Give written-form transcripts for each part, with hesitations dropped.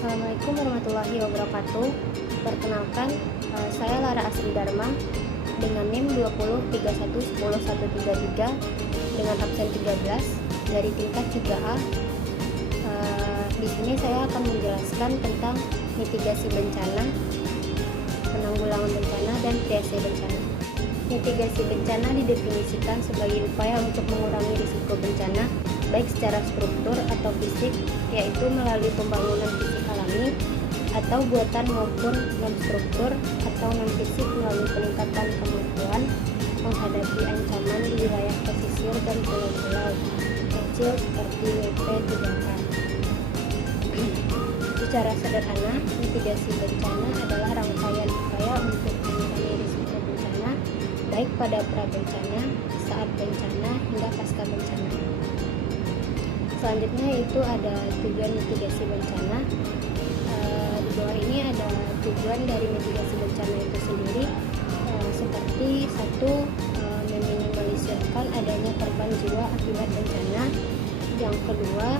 Assalamualaikum warahmatullahi wabarakatuh. Perkenalkan, saya Lara Asri Dharma dengan NIM 20311133 dengan absen 13 dari tingkat 3A. Di sini saya akan menjelaskan tentang mitigasi bencana, penanggulangan bencana, dan triase bencana. Mitigasi bencana didefinisikan sebagai upaya untuk mengurangi risiko bencana baik secara struktur atau fisik, yaitu melalui pembangunan fisik alami atau buatan, maupun non-struktur atau non-fisik melalui peningkatan kemampuan menghadapi ancaman di wilayah pesisir dan pulau-pulau kecil seperti WP 3K. Secara sederhana, mitigasi bencana adalah rangkaian upaya untuk mengurangi risiko bencana baik pada pra-bencana, saat bencana, hingga pasca bencana. Selanjutnya yaitu ada tujuan mitigasi bencana. Di bawah ini ada tujuan dari mitigasi bencana itu sendiri, seperti satu, meminimalisirkan adanya korban jiwa akibat bencana. Yang kedua,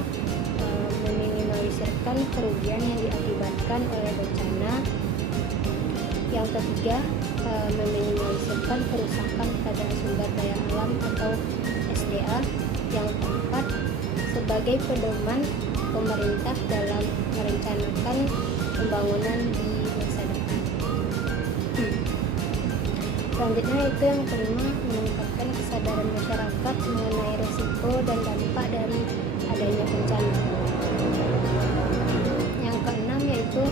meminimalisirkan kerugian yang diakibatkan oleh bencana. Yang ketiga, meminimalisirkan kerusakan pada sumber daya alam atau SDA. Yang keempat, sebagai pedoman pemerintah dalam merencanakan pembangunan di masa depan. Selanjutnya itu yang kelima, meningkatkan kesadaran masyarakat mengenai risiko dan dampak dari adanya bencana. Yang keenam yaitu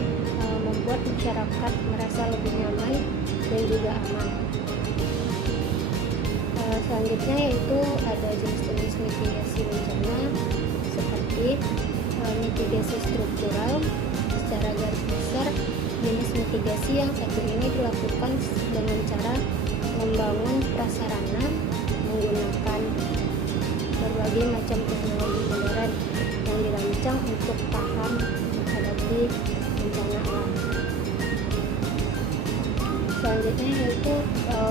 membuat masyarakat merasa lebih nyaman dan juga aman. Selanjutnya yaitu ada jenis-jenis mitigasi bencana seperti mitigasi struktural. Secara garis besar, jenis mitigasi yang satu ini dilakukan dengan cara membangun prasarana menggunakan berbagai macam teknologi modern yang dirancang untuk tahan menghadapi bencana alam. Selanjutnya yaitu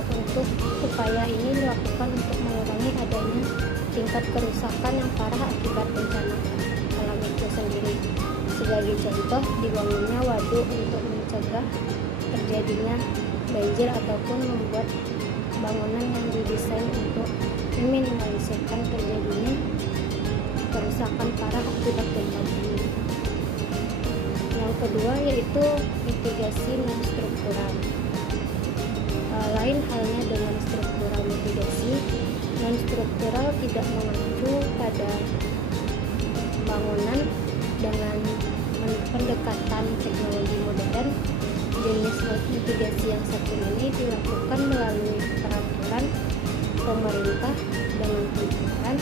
untuk upaya ini dilakukan untuk mengurangi adanya tingkat kerusakan yang parah akibat bencana alam itu sendiri. Sebagai contoh, dibangunnya waduk untuk mencegah terjadinya banjir ataupun membuat bangunan yang didesain untuk meminimalisirkan terjadinya kerusakan parah akibat gempa bumi. Yang kedua yaitu mitigasi non-struktural. Lain halnya dengan struktural mitigasi, non-struktural tidak mengacu pada bangunan dengan pendekatan teknologi modern. Jenis mitigasi yang satu ini dilakukan melalui peraturan pemerintah dengan tujuan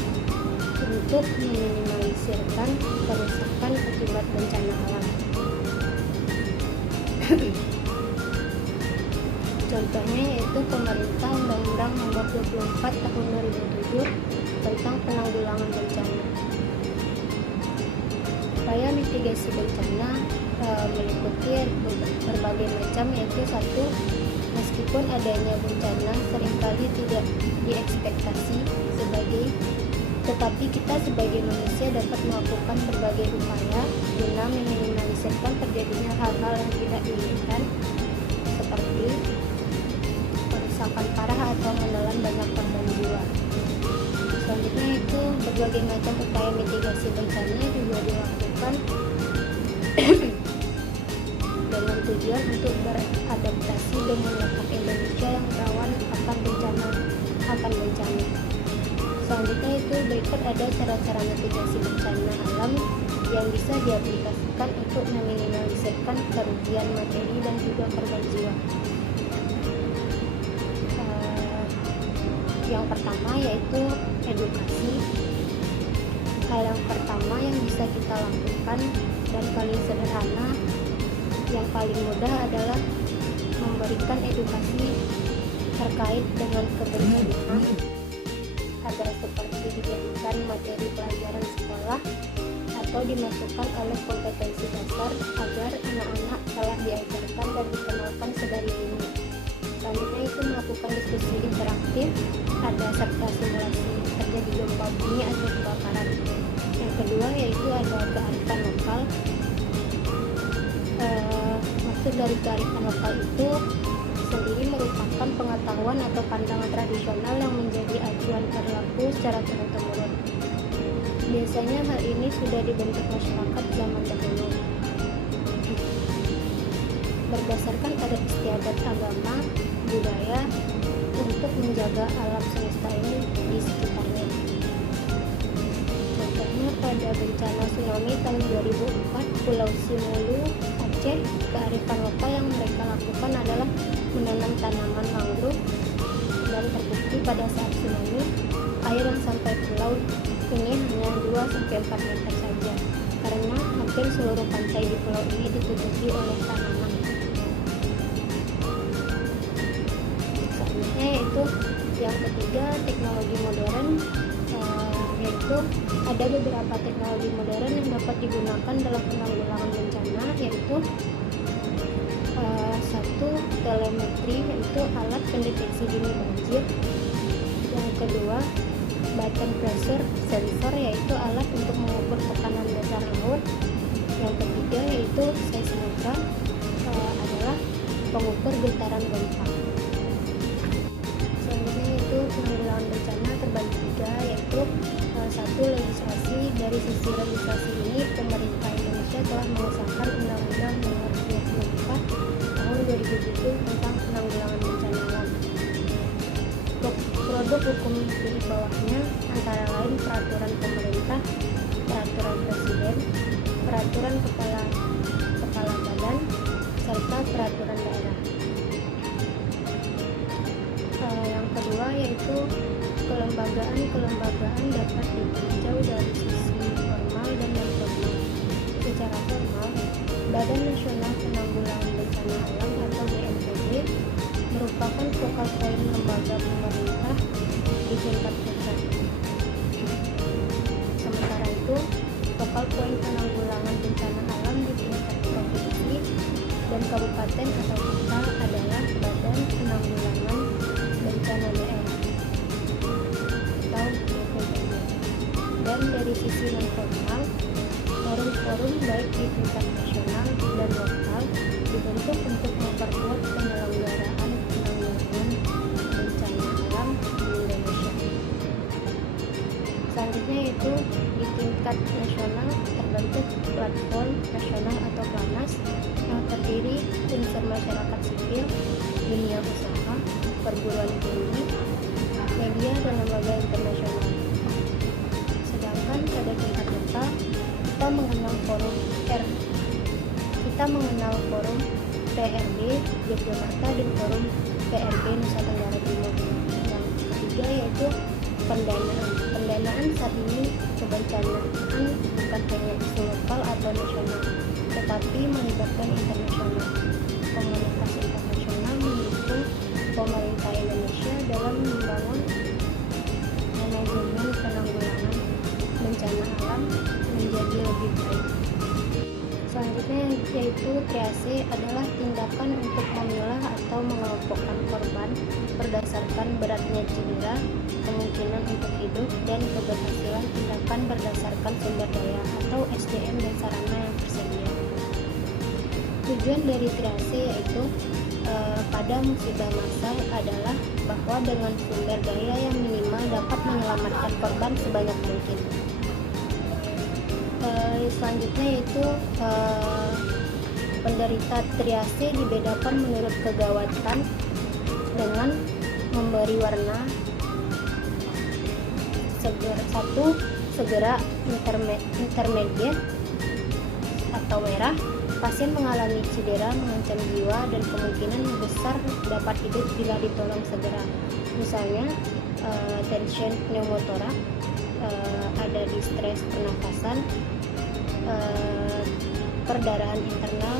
untuk meminimalisirkan kerusakan akibat bencana alam. Contohnya yaitu pemerintah Undang-Undang Nomor 24 Tahun 2007 tentang penanggulangan bencana. Upaya mitigasi bencana meliputi berbagai macam, yaitu satu, meskipun adanya bencana seringkali tidak diekspektasi tetapi kita sebagai manusia dapat melakukan berbagai upaya guna meminimalisirkan terjadinya hal-hal yang tidak diinginkan, seperti kerusakan parah atau menelan banyak korban jiwa. Selanjutnya itu berbagai macam upaya mitigasi bencana juga dilakukan dengan tujuan untuk beradaptasi dengan letak Indonesia yang rawan akan bencana. Selanjutnya itu berikut ada cara-cara mitigasi bencana alam yang bisa diaplikasikan untuk meminimalisirkan kerugian materi dan juga korban jiwa. Yang pertama yaitu edukasi. Hal yang pertama yang bisa kita lakukan dan paling sederhana, yang paling mudah adalah memberikan edukasi terkait dengan kebencanaan, agar seperti dijadikan materi pelajaran sekolah atau dimasukkan oleh kompetensi dasar agar anak-anak telah diajarkan dan dikenalkan sedari dini. Selanjutnya itu melakukan diskusi interaktif, ada serta simulasi terjadi gempa bumi atau kebakaran. Yang kedua yaitu ada kearifan lokal. dari kearifan lokal itu sendiri merupakan pengetahuan atau pandangan tradisional yang menjadi acuan perilaku secara turun-temurun. Biasanya hal ini sudah dibentuk masyarakat zaman dahulu berdasarkan adat istiadat agama, budaya untuk menjaga alam semesta ini di sekitarnya. Contohnya pada bencana tsunami tahun 2004 Pulau Simulu, Aceh, kearifan lokal yang mereka lakukan adalah menanam tanaman mangrove, dan terbukti pada saat tsunami air yang sampai pulau ini hanya 2-4 meter saja karena hampir seluruh pantai di pulau ini ditutupi oleh tanaman. Selanjutnya yaitu yang ketiga, teknologi modern, yaitu ada beberapa teknologi modern yang dapat digunakan dalam penanggulangan bencana, yaitu satu, telemetri, yaitu alat pendeteksi dini banjir. Yang kedua, bottom pressure sensor, yaitu alat untuk mengukur tekanan dasar laut. Yang ketiga yaitu seismogram, adalah pengukur getaran gempa. Selanjutnya yaitu penanggulangan bencana terbagi tiga, yaitu satu, legislasi. Dari sisi legislasi ini, pemerintah Indonesia telah mengesahkan Undang-Undang Nomor 24 Tahun 2007 tentang penanggulangan bencana alam. Produk hukum di bawahnya antara lain peraturan pemerintah, peraturan presiden, peraturan kepala badan, serta peraturan daerah. Yang kedua yaitu kelembagaan dapat ditinjau dari sisi formal dan non formal. Secara formal, Badan Nasional Penanggulangan Bencana Alam atau BNPB merupakan focal point lembaga pemerintah di tingkat pusat. Sementara itu, focal point penanggulangan bencana alam di tingkat provinsi dan kabupaten atau kota adalah Badan Penanggulangan Bencana Daerah atau BPBD. Dan dari sisi non formal, forum-forum baik di tingkat nasional dan lokal dibentuk untuk memperkuat penyelenggaraan penanggulangan bencana alam di Indonesia. Selanjutnya yaitu di tingkat nasional terbentuk platform nasional atau PLANAS yang terdiri unsur masyarakat sipil, dunia usaha, perguruan tinggi, media, dan lembaga internasional. Sedangkan pada tingkat lokal kita mengenal forum PRD Yogyakarta dan forum PRD Nusa Tenggara Timur. Yang ketiga yaitu pendanaan. Pendanaan saat ini kebencanaan bukan hanya isu lokal atau nasional, tetapi melibatkan internasional. Komunitas internasional mendukung pemerintah Indonesia dalam membangun manajemen penanggulangan bencana alam menjadi lebih baik. Selanjutnya yaitu triase adalah tindakan untuk memilah atau mengelompokkan korban berdasarkan beratnya cedera, kemungkinan untuk hidup, dan keberhasilan tindakan berdasarkan sumber daya atau SDM dan sarana yang tersedia. Tujuan dari triase yaitu pada musibah massal adalah bahwa dengan sumber daya yang minimal dapat menyelamatkan korban sebanyak mungkin. Selanjutnya yaitu penderita triase dibedakan menurut kegawatan dengan memberi warna segera, intermediate atau merah. Pasien mengalami cedera mengancam jiwa dan kemungkinan besar dapat hidup bila ditolong segera. Misalnya tension pneumotoraks, ada distres pernafasan, perdarahan internal,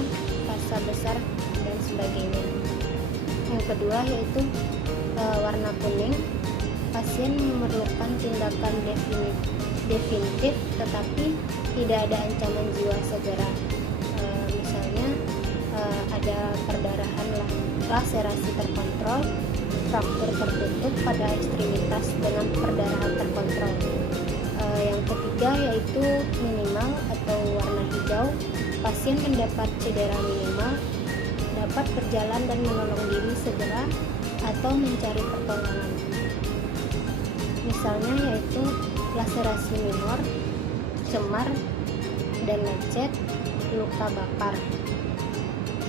fasa besar, dan sebagainya. Yang kedua yaitu warna kuning. Pasien memerlukan tindakan definitif tetapi tidak ada ancaman jiwa segera. Misalnya ada perdarahan laserasi terkontrol, fraktur tertutup pada ekstremitas dengan perdarahan terkontrol. Yang ketiga yaitu minimal atau warna hijau. Pasien mendapat cedera minimal dapat berjalan dan menolong diri segera atau mencari pertolongan. Misalnya yaitu laserasi minor, cemar, dan lecet, luka bakar.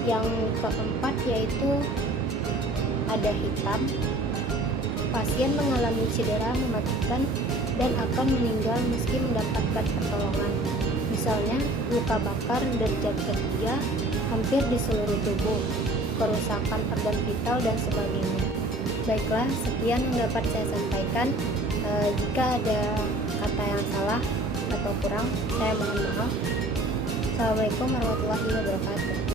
Yang keempat yaitu ada hitam. Pasien mengalami cedera mematikan dan akan meninggal meski mendapatkan pertolongan. Misalnya luka bakar derajat ketiga hampir di seluruh tubuh, kerusakan organ vital dan sebagainya. Baiklah, sekian yang dapat saya sampaikan. Jika ada kata yang salah atau kurang, saya mohon maaf. Assalamualaikum warahmatullahi wabarakatuh.